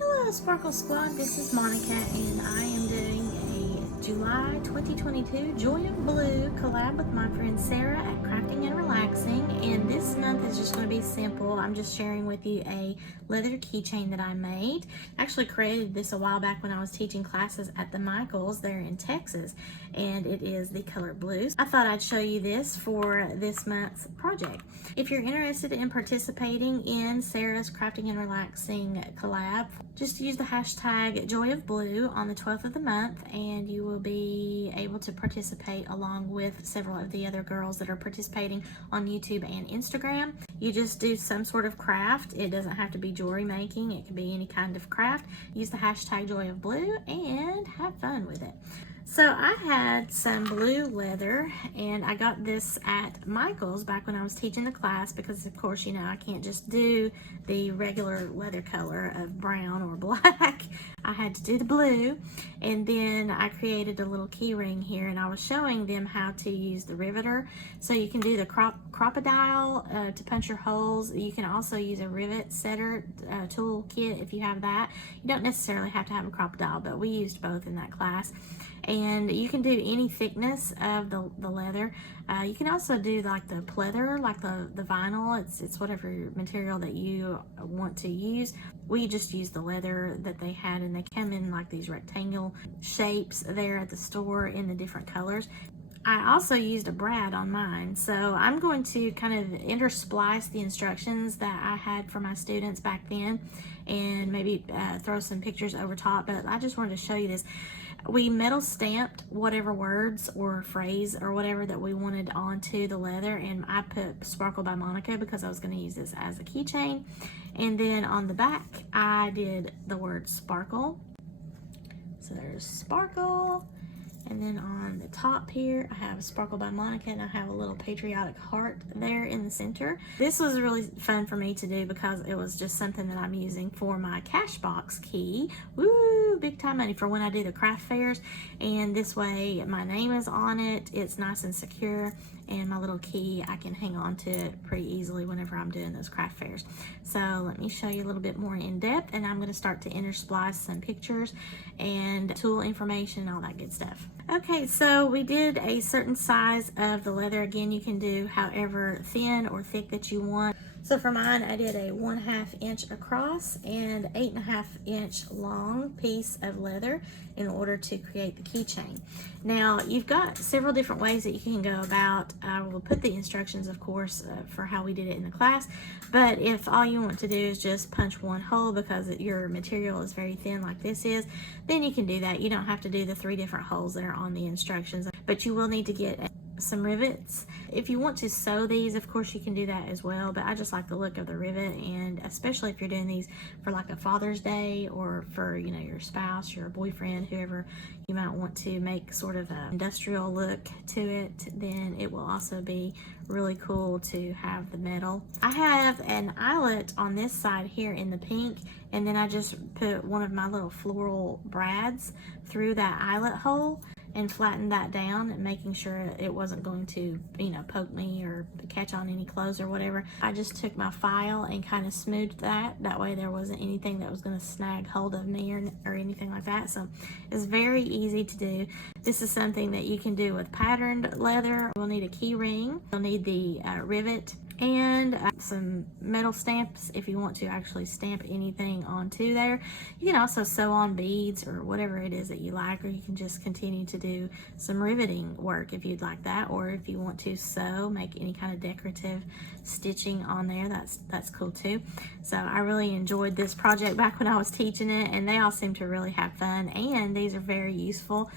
Hello Sparkle Squad, this is Monica and I am doing a July 2022 Joy of Blue collab with my friend Sarah at Crafting and Relaxing, and this month is just going to be simple. I'm just sharing with you a leather keychain that I made. I actually created this a while back when I was teaching classes at the Michaels there in Texas, and it is the color blue. I thought I'd show you this for this month's project. If you're interested in participating in Sarah's Crafting and Relaxing collab, just use the hashtag Joy of Blue on the 12th of the month and you will be able to participate along with several of the other girls that are participating on YouTube and Instagram. You just do some sort of craft. It doesn't have to be jewelry making. It can be any kind of craft. Use the hashtag Joy of Blue and have fun with it. So I had some blue leather and I got this at Michael's back when I was teaching the class because of course, you know, I can't just do the regular leather color of brown or black. I had to do the blue, and then I created a little key ring here and I was showing them how to use the riveter. So you can do the crocodile to punch your holes. You can also use a rivet setter tool kit if you have that. You don't necessarily have to have a crocodile, but we used both in that class. And you can do any thickness of the leather. You can also do like the pleather, like the vinyl. It's whatever material that you want to use. We just used the leather that they had, and they come in like these rectangle shapes there at the store in the different colors. I also used a brad on mine, so I'm going to kind of intersplice the instructions that I had for my students back then and maybe throw some pictures over top, but I just wanted to show you this. We metal stamped whatever words or phrase or whatever that we wanted onto the leather, and I put Sparkle by Monica because I was going to use this as a keychain. And then on the back I did the word sparkle, so there's sparkle. And then on the top here, I have Sparkle by Monica, and I have a little patriotic heart there in the center. This was really fun for me to do because it was just something that I'm using for my cash box key. Woo, big time money for when I do the craft fairs. And this way my name is on it. It's nice and secure, and my little key, I can hang on to it pretty easily whenever I'm doing those craft fairs. So let me show you a little bit more in depth, and I'm going to start to intersplice some pictures and tool information and all that good stuff. Okay, so we did a certain size of the leather. Again, you can do however thin or thick that you want. So for mine, I did a 1/2 inch across and 8.5 inch long piece of leather in order to create the keychain. Now, you've got several different ways that you can go about. I will put the instructions, of course, for how we did it in the class, but if all you want to do is just punch one hole because your material is very thin like this is, then you can do that. You don't have to do the 3 different holes that are on the instructions, but you will need to get some rivets. If you want to sew these, of course you can do that as well, but I just like the look of the rivet, and especially if you're doing these for like a Father's Day or for, you know, your spouse, your boyfriend, whoever you might want to make sort of an industrial look to it, then it will also be really cool to have the metal. I have an eyelet on this side here in the pink, and then I just put one of my little floral brads through that eyelet hole and flatten that down, and making sure it wasn't going to, you know, poke me or catch on any clothes or whatever. I just took my file and kind of smoothed that way there wasn't anything that was going to snag hold of me or anything like that. So it's very easy to do. This is something that you can do with patterned leather. We'll need a key ring, you'll need the rivet, and some metal stamps if you want to actually stamp anything onto there. You can also sew on beads or whatever it is that you like, or you can just continue to do some riveting work if you'd like that, or if you want to sew, make any kind of decorative stitching on there, that's cool too. So I really enjoyed this project back when I was teaching it, and they all seem to really have fun, and these are very useful.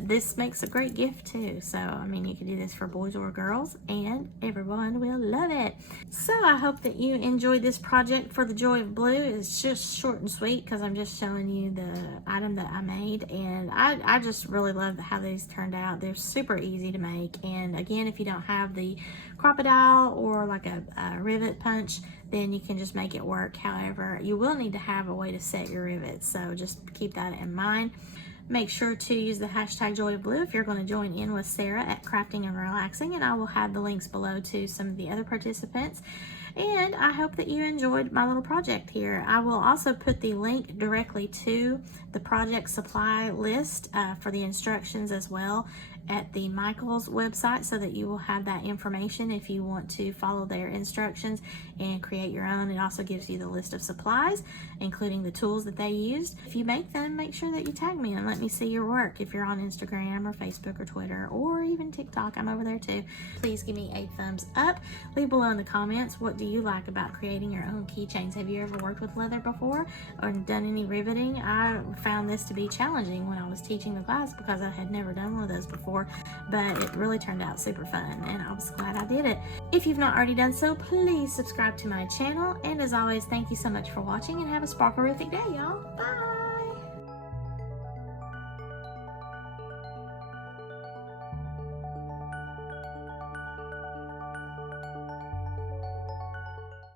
This makes a great gift too. So I mean, you can do this for boys or girls and everyone will love it. So I hope that you enjoyed this project for the Joy of Blue. It's just short and sweet because I'm just showing you the item that I made, and I just really love how these turned out. They're super easy to make, and again, if you don't have the crocodile or like a rivet punch, then you can just make it work. However, you will need to have a way to set your rivets, so just keep that in mind. Make sure to use the hashtag Joy of Blue if you're going to join in with Sarah at Crafting and Relaxing, and I will have the links below to some of the other participants. And I hope that you enjoyed my little project here. I will also put the link directly to the project supply list for the instructions as well at the Michaels website, so that you will have that information if you want to follow their instructions and create your own. It also gives you the list of supplies, including the tools that they used. If you make them, make sure that you tag me and let me see your work. If you're on Instagram or Facebook or Twitter or even TikTok, I'm over there too. Please give me a thumbs up. Leave below in the comments, what do you like about creating your own keychains? Have you ever worked with leather before or done any riveting? I found this to be challenging when I was teaching the class because I had never done one of those before, but it really turned out super fun and I was glad I did it. If you've not already done so, please subscribe to my channel, and as always, thank you so much for watching and have a sparkle-rific day, y'all. Bye!